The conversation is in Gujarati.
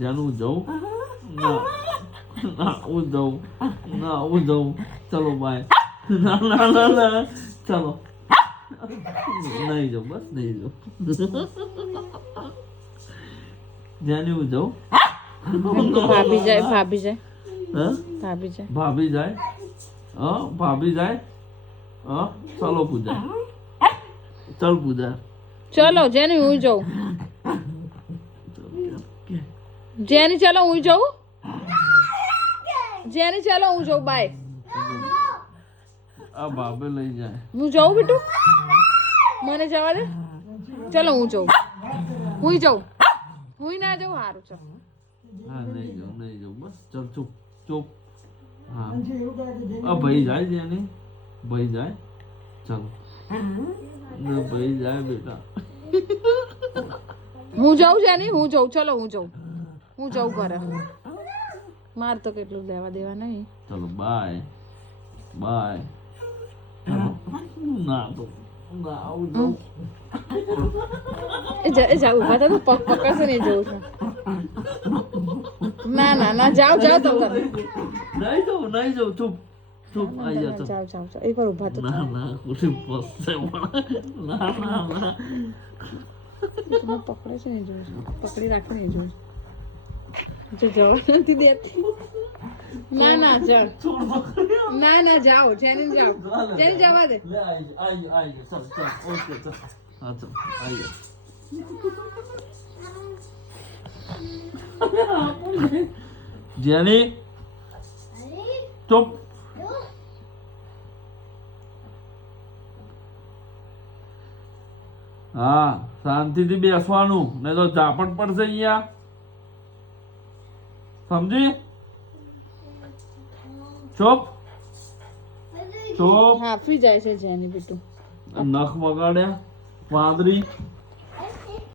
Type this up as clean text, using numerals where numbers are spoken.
જાનું જાઉં ના ના હું જાઉં ના હું જાઉં ચલો બાય ના ના ના ના ચલો નહીં જાઉં બસ નહીં જાઉં જાની હું જાઉં ભાભી જાય ભાભી જાય હા ભાભી જાય ભાભી જાય હા ભાભી જાય હા ચલો પૂજા ચલ પૂજા ચલો જેની હું જાઉં જેની ચલો હું જાઉં જેની ચલો હું જાઉં બાય આ ભાભે લઈ જાય હું જાઉં બેટું મને જવા દે ચલો હું જાઉં હું જાઉં હું ના જાઉં સારું ચાલ હા નહીં જાઉં બસ ચલ ચૂપ ચૂપ હા ભાઈ જાય છે ને ભાઈ જાય ચલો ભાઈ જાય બેટા હું જાઉં છે ને હું જાઉં ચલો હું જાઉં ઘરે માર તો કેટલું લેવા દેવા નહીં ચલો બાય બાય ના તો ના આવું જાઉં એ જાવ ઉભા થા તો પગ પકડશે ને જવું છું ના ના ના જાઓ જાઓ તો ઘરે નહીં જાઉં ચૂપ ચૂપ આવી જા જાઓ જાઓ જાઓ એક વાર ઉભા તો ના ના ખુશી પસશે ના ના ના તમે પકડે છે ને જોઉં છું પકડી રાખે ને જોઉં જો જવા નથી દેતી ના ના જાઓ ના ના જાઓ જેને જાઓ જેને જવા દે લે આવી ચલ ઓકે ચલ હા ચલ આવી જેની ચૂપ હા શાંતિથી બેસવાનું નહીં તો ઝાપટ પડશે અહીંયા સમજી ચૂપ ચૂપ હાફી જાય છે જેની બેટું નખ વગાડ્યા વાંદરી